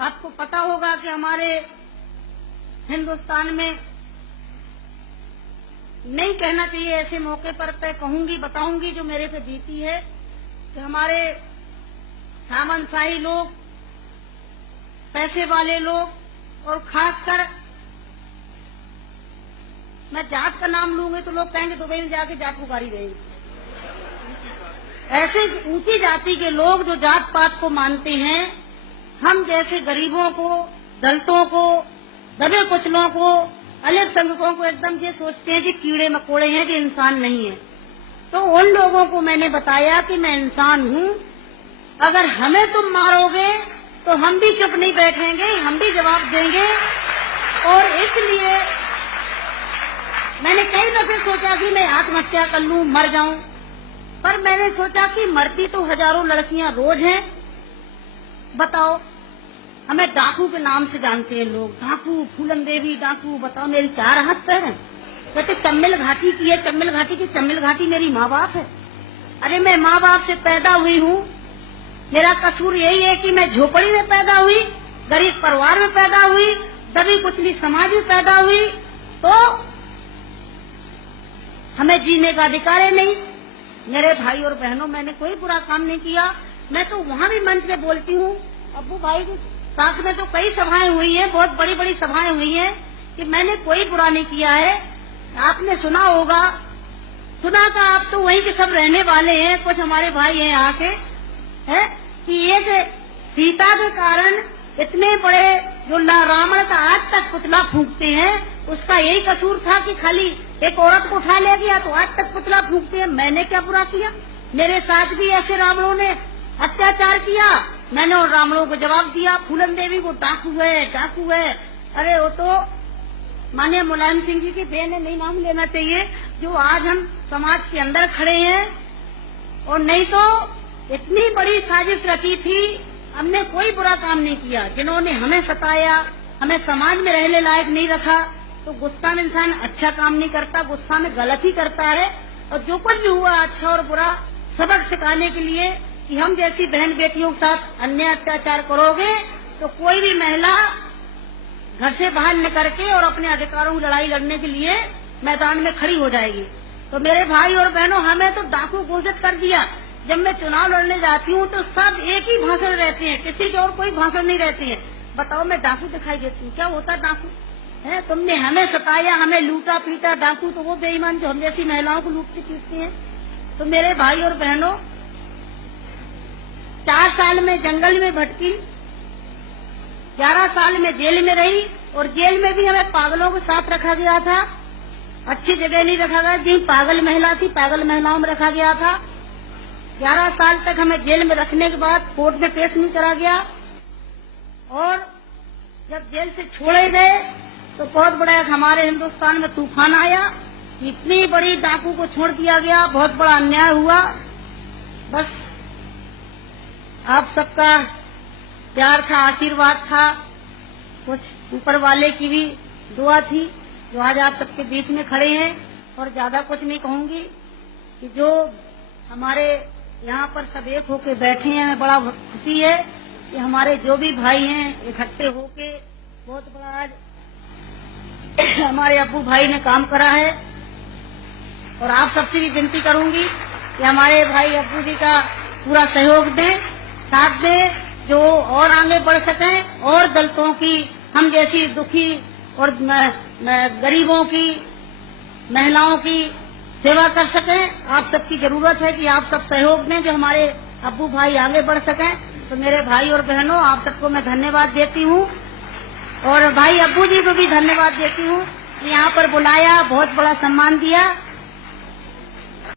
आपको पता होगा कि हमारे हिंदुस्तान में नहीं कहना चाहिए, ऐसे मौके पर मैं कहूंगी, बताऊंगी जो मेरे पे बीती है कि हमारे सामंतशाही लोग, पैसे वाले लोग और खासकर मैं जात का नाम लूंगी तो लोग कहेंगे दुबई में जाके जात पुकारी रहेगी। ऐसे ऊंची जाति के लोग जो जात पात को मानते हैं, हम जैसे गरीबों को, दलितों को, दबे कुचलों को, अल्पसंख्यकों को एकदम ये सोचते हैं कि कीड़े मकोड़े हैं, कि इंसान नहीं है। तो उन लोगों को मैंने बताया कि मैं इंसान हूँ, अगर हमें तुम मारोगे तो हम भी चुप नहीं बैठेंगे, हम भी जवाब देंगे। और इसलिए मैंने कई दफे सोचा कि मैं आत्महत्या कर लूं, मर जाऊं, पर मैंने सोचा कि मरती तो हजारों लड़कियां रोज हैं। बताओ, हमें डाकू के नाम से जानते हैं लोग, डाकू, फूलन देवी डाकू। बताओ, मेरी 4 हाथ पैर हैं। कहते चम्मिल घाटी की है, चम्मिल घाटी की, चम्मिल घाटी मेरी माँ बाप है। अरे मैं माँ बाप से पैदा हुई हूँ, मेरा कसूर यही है कि मैं झोपड़ी में पैदा हुई, गरीब परिवार में पैदा हुई, दबी कुचली समाज में पैदा हुई, तो हमें जीने का अधिकार है नहीं। मेरे भाई और बहनों, मैंने कोई बुरा काम नहीं किया। मैं तो वहाँ भी मंच में बोलती हूँ, अब्बू भाई के साथ में तो कई सभाएं हुई हैं, बहुत बड़ी बड़ी सभाएं हुई हैं, कि मैंने कोई बुरा नहीं किया है। आपने सुना होगा, सुना था, आप तो वहीं के सब रहने वाले हैं, कुछ हमारे भाई हैं यहाँ के, है कि ये सीता के कारण इतने बड़े जो रावण का आज तक पुतला फूंकते हैं, उसका यही कसूर था कि खाली एक औरत को उठा ले गया तो आज तक पुतला फूंकते हैं। मैंने क्या बुरा किया? मेरे साथ भी ऐसे रावणों ने अत्याचार किया, मैंने उन रावणों को जवाब दिया। फूलन देवी वो डाकू है, डाकू है। अरे वो तो माननीय मुलायम सिंह जी की देन है, नहीं नाम लेना चाहिए, जो आज हम समाज के अंदर खड़े हैं। और नहीं तो इतनी बड़ी साजिश रची थी, हमने कोई बुरा काम नहीं किया। जिन्होंने हमें सताया, हमें समाज में रहने लायक नहीं रखा, तो गुस्सा में इंसान अच्छा काम नहीं करता, गुस्सा में गलत ही करता है। और जो कुछ भी हुआ, अच्छा और बुरा सबक सिखाने के लिए कि हम जैसी बहन बेटियों के साथ अन्याय अत्याचार करोगे तो कोई भी महिला घर से बाहर निकल के और अपने अधिकारों की लड़ाई लड़ने के लिए मैदान में खड़ी हो जाएगी। तो मेरे भाई और बहनों, हमें तो डाकू घोषित कर दिया। जब मैं चुनाव लड़ने जाती हूँ तो सब एक ही भाषण रहते हैं, किसी के और कोई भाषण नहीं रहते हैं। बताओ, मैं डाकू दिखाई देती हूँ? क्या होता डाकू है? तुमने हमें सताया, हमें लूटा पीटा। डाकू तो वो बेईमान जो हम जैसी महिलाओं को लूटते पीटते हैं। तो मेरे भाई और बहनों, 4 साल में जंगल में भटकी, 11 साल में जेल में रही, और जेल में भी हमें पागलों के साथ रखा गया था। अच्छी जगह नहीं रखा गया, जी पागल महिला थी, पागल महिलाओं में रखा गया था। 11 साल तक हमें जेल में रखने के बाद कोर्ट में पेश नहीं करा गया। और जब जेल से छोड़े गए तो बहुत बड़ा हमारे हिंदुस्तान में तूफान आया। इतनी बड़ी डाकू को छोड़ दिया गया, बहुत बड़ा अन्याय हुआ। बस आप सबका प्यार था, आशीर्वाद था, कुछ ऊपर वाले की भी दुआ थी, जो आज आप सबके बीच में खड़े हैं। और ज्यादा कुछ नहीं कहूंगी कि जो हमारे यहाँ पर सब एक होके बैठे हैं, हमें बड़ा खुशी है कि हमारे जो भी भाई हैं इकट्ठे होके बहुत बड़ा आज हमारे अब्बू भाई ने काम करा है। और आप सबसे भी विनती करूंगी कि हमारे भाई अब्बू जी का पूरा सहयोग दें, साथ दें, जो और आगे बढ़ सकें और दलितों की, हम जैसी दुखी और गरीबों की, महिलाओं की सेवा कर सकें। आप सबकी जरूरत है कि आप सब सहयोग दें, जो हमारे अब्बू भाई आगे बढ़ सकें। तो मेरे भाई और बहनों, आप सबको मैं धन्यवाद देती हूँ, और भाई अब्बू जी को भी धन्यवाद देती हूँ। यहाँ पर बुलाया, बहुत बड़ा सम्मान दिया।